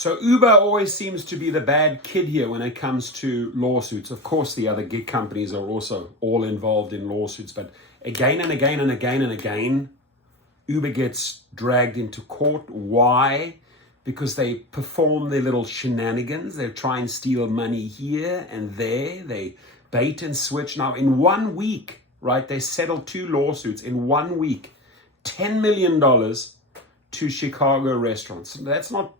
So Uber always seems to be the bad kid here when it comes to lawsuits. Of course, the other gig companies are also all involved in lawsuits, but again and again and again and again, Uber gets dragged into court. Why? Because they perform their little shenanigans. They try and steal money here and there. They bait and switch. Now, in 1 week, right, they settled 2 lawsuits in 1 week, $10 million to Chicago restaurants. That's not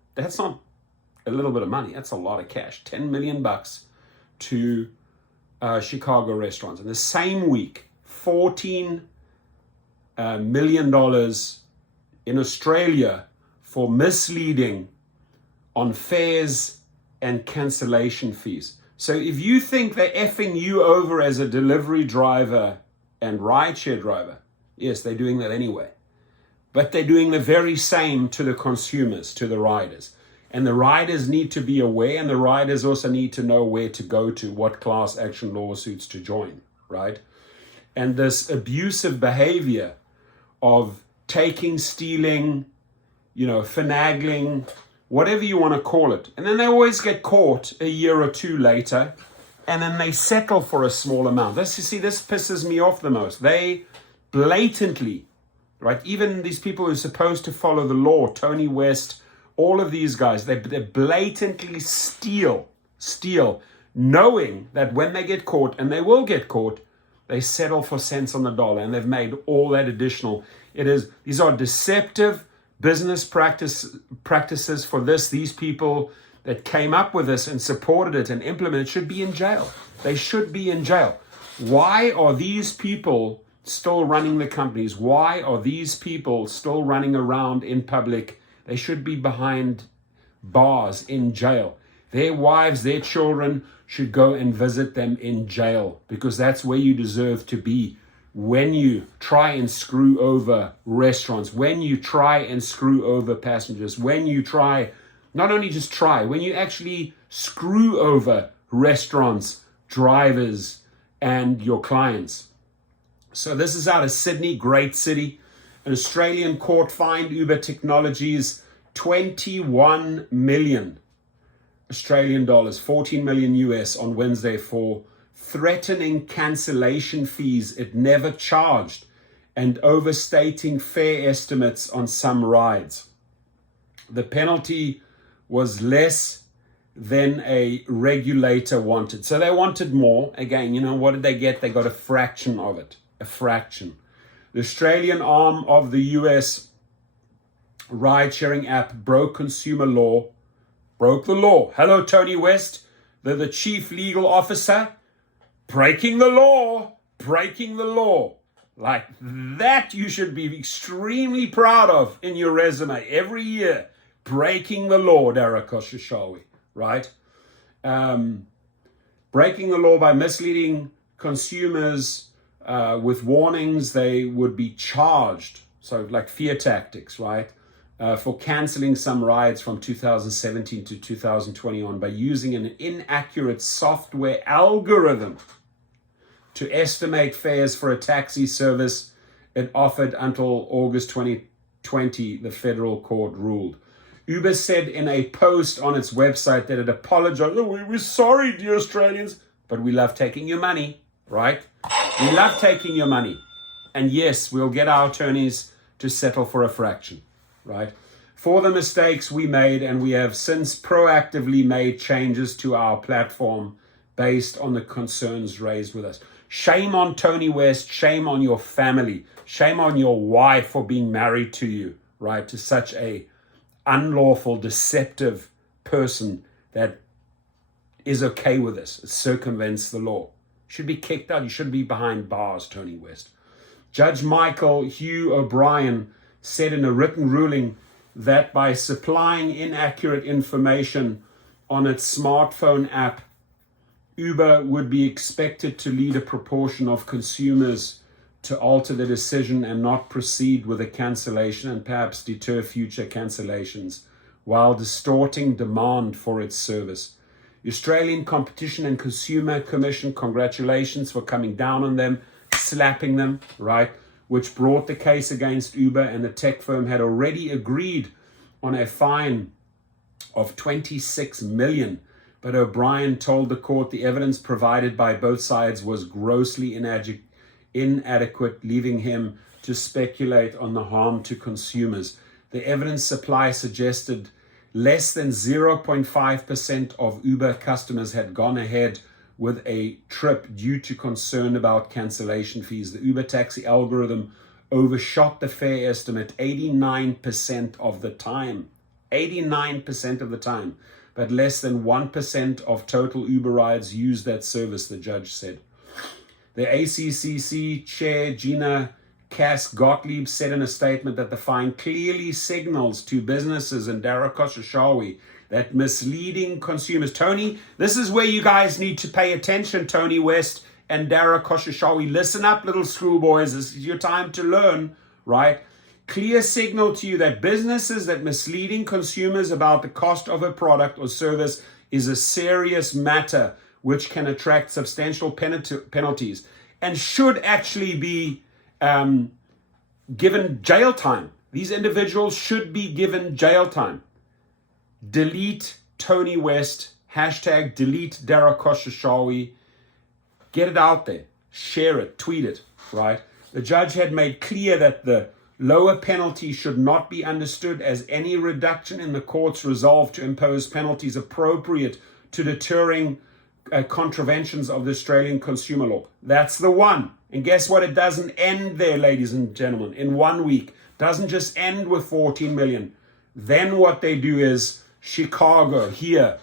a little bit of money. That's a lot of cash. $10 million to Chicago restaurants. In the same week, $14 million in Australia for misleading on fares and cancellation fees. So if you think they're effing you over as a delivery driver and rideshare driver, yes, they're doing that anyway. But they're doing the very same to the consumers, to the riders. And the riders need to be aware, and the riders also need to know where to go to, what class action lawsuits to join, right? And this abusive behavior of taking, stealing, finagling, whatever you want to call it. And then they always get caught a year or 2 later, and then they settle for a small amount. This pisses me off the most. They blatantly, right, even these people who are supposed to follow the law, Tony West, all of these guys, they blatantly steal, knowing that when they get caught, and they will get caught, they settle for cents on the dollar, and they've made all that additional. These are deceptive business practices for this. These people that came up with this and supported it and implemented it should be in jail. They should be in jail. Why are these people still running the companies? Why are these people still running around in public? They should be behind bars in jail. Their wives, their children should go and visit them in jail, because that's where you deserve to be when you try and screw over restaurants, when you try and screw over passengers, when you try, not only just try, when you actually screw over restaurants, drivers, and your clients. So this is out of Sydney, great city. An Australian court fined Uber Technologies 21 million Australian dollars, 14 million US on Wednesday for threatening cancellation fees it never charged and overstating fare estimates on some rides. The penalty was less than a regulator wanted. So they wanted more. Again, what did they get? They got a fraction of it, a fraction. The Australian arm of the US ride-sharing app broke consumer law, broke the law. Hello, Tony West, the chief legal officer, breaking the law. Like that you should be extremely proud of in your resume every year. Breaking the law, Daraka Shishawi, right? Breaking the law by misleading consumers with warnings they would be charged. So like fear tactics, right? For canceling some rides from 2017 to 2021 by using an inaccurate software algorithm to estimate fares for a taxi service it offered until August 2020, the federal court ruled. Uber said in a post on its website that it apologized. Oh, we're sorry, dear Australians, but we love taking your money, right? We love taking your money. And yes, we'll get our attorneys to settle for a fraction, right? For the mistakes we made, and we have since proactively made changes to our platform based on the concerns raised with us. Shame on Tony West, shame on your family, shame on your wife for being married to you, right? To such a unlawful, deceptive person that is okay with this. It circumvents the law. You should be kicked out. You shouldn't be behind bars, Tony West. Judge Michael Hugh O'Brien said in a written ruling that by supplying inaccurate information on its smartphone app, Uber would be expected to lead a proportion of consumers to alter the decision and not proceed with a cancellation and perhaps deter future cancellations while distorting demand for its service. The Australian Competition and Consumer Commission, congratulations for coming down on them, slapping them, right? Which brought the case against Uber, and the tech firm had already agreed on a fine of 26 million. But O'Brien told the court the evidence provided by both sides was grossly inadequate, leaving him to speculate on the harm to consumers. The evidence supply suggested less than 0.5% of Uber customers had gone ahead with a trip due to concern about cancellation fees. The Uber taxi algorithm overshot the fare estimate 89% of the time. 89% of the time. But less than 1% of total Uber rides used that service, the judge said. The ACCC chair, Gina Cass-Gottlieb, said in a statement that the fine clearly signals to businesses and Dara Khosrowshahi that misleading consumers. Tony, this is where you guys need to pay attention, Tony West and Dara Khosrowshahi. Listen up, little schoolboys. This is your time to learn, right? Clear signal to you that businesses that misleading consumers about the cost of a product or service is a serious matter which can attract substantial penalties and should actually be given jail time. These individuals should be given jail time. Delete Tony West, hashtag delete Dara Khosrowshahi. Get it out there, share it, tweet it, right? The judge had made clear that the lower penalty should not be understood as any reduction in the court's resolve to impose penalties appropriate to deterring contraventions of the Australian consumer law. That's the one. And guess what? It doesn't end there, ladies and gentlemen. In 1 week, doesn't just end with 14 million. Then what they do is Chicago, here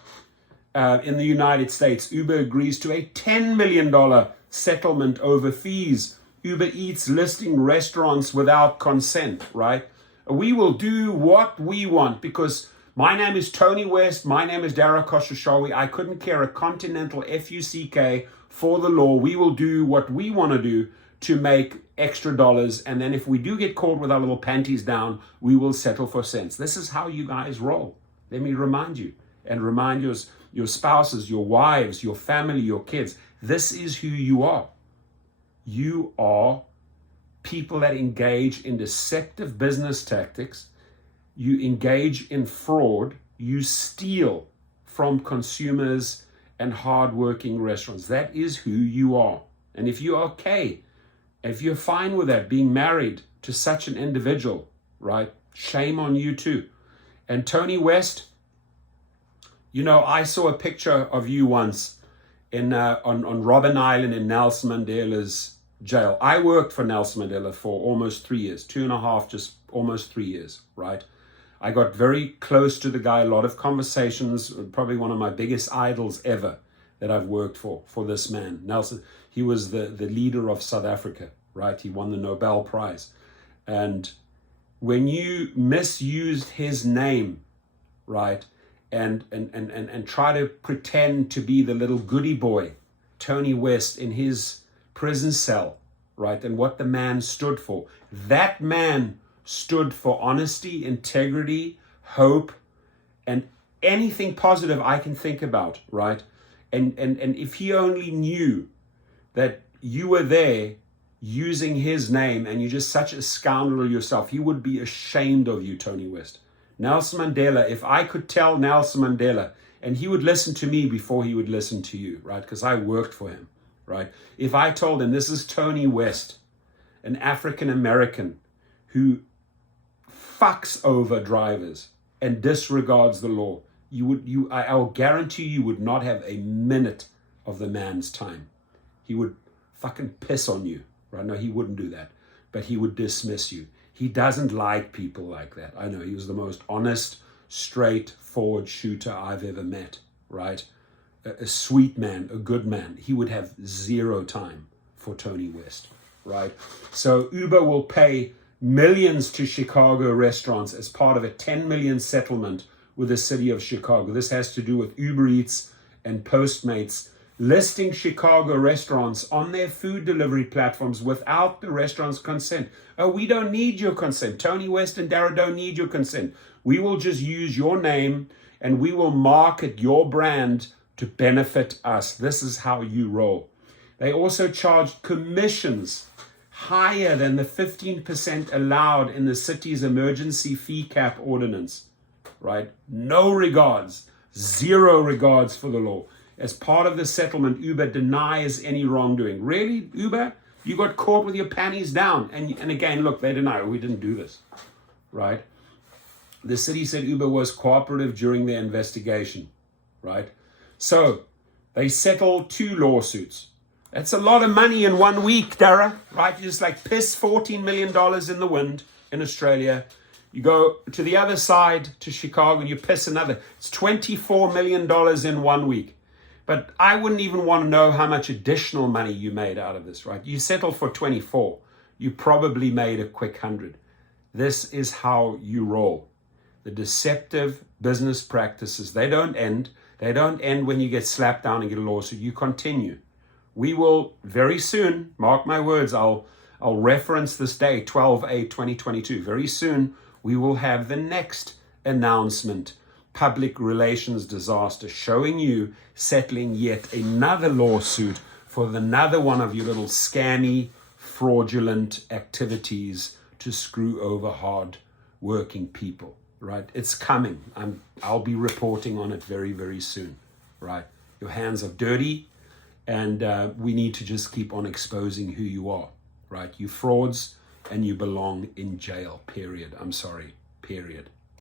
in the United States, Uber agrees to a $10 million settlement over fees. Uber Eats listing restaurants without consent, right? We will do what we want because my name is Tony West. My name is Dara Khosrowshahi. I couldn't care a continental FUCK for the law. We will do what we want to do to make extra dollars. And then if we do get caught with our little panties down, we will settle for cents. This is how you guys roll. Let me remind you and remind your spouses, your wives, your family, your kids. This is who you are. You are people that engage in deceptive business tactics. You engage in fraud. You steal from consumers and hardworking restaurants. That is who you are. And if you're okay, if you're fine with that, being married to such an individual, right? Shame on you too. And Tony West, you know, I saw a picture of you once on Robben Island in Nelson Mandela's jail. I worked for Nelson Mandela for almost 3 years, 2.5, just almost 3 years, right? I got very close to the guy, a lot of conversations, probably one of my biggest idols ever that I've worked for this man. Nelson, he was the leader of South Africa, right? He won the Nobel Prize. And when you misused his name, right, and try to pretend to be the little goody boy, Tony West, in his prison cell, right, and what the man stood for. That man stood for honesty, integrity, hope, and anything positive I can think about, right? And if he only knew that you were there using his name and you're just such a scoundrel yourself, he would be ashamed of you, Tony West. Nelson Mandela, if I could tell Nelson Mandela, and he would listen to me before he would listen to you, right? Because I worked for him, right? If I told him this is Tony West, an African American who fucks over drivers and disregards the law, I'll guarantee you would not have a minute of the man's time. He would fucking piss on you, right? No, he wouldn't do that, but he would dismiss you. He doesn't like people like that. I know, he was the most honest, straightforward shooter I've ever met, right? A sweet man, a good man. He would have zero time for Tony West, right? So Uber will pay millions to Chicago restaurants as part of a 10 million settlement with the city of Chicago. This has to do with Uber Eats and Postmates listing Chicago restaurants on their food delivery platforms without the restaurant's consent. Oh, we don't need your consent. Tony West and Dara don't need your consent. We will just use your name and we will market your brand to benefit us. This is how you roll. They also charged commissions higher than the 15% allowed in the city's emergency fee cap ordinance. right? No regards, zero regards for the law. As part of the settlement, Uber denies any wrongdoing. Really, Uber? You got caught with your panties down. And again, look, they deny, we didn't do this, right? The city said Uber was cooperative during their investigation, right? So they settled 2 lawsuits. That's a lot of money in 1 week, Dara, right? You just like piss $14 million in the wind in Australia. You go to the other side, to Chicago, and you piss another. It's $24 million in 1 week. But I wouldn't even want to know how much additional money you made out of this, right? You settled for 24. You probably made a quick 100. This is how you roll. The deceptive business practices, they don't end. They don't end when you get slapped down and get a lawsuit. You continue. We will very soon, mark my words, I'll reference this day, 12/8/2022. Very soon, we will have the next announcement, public relations disaster, showing you settling yet another lawsuit for another one of your little scammy, fraudulent activities to screw over hard working people, right? It's coming. I'll be reporting on it very, very soon, right? Your hands are dirty, and we need to just keep on exposing who you are, right? You frauds, and you belong in jail, period. I'm sorry, period.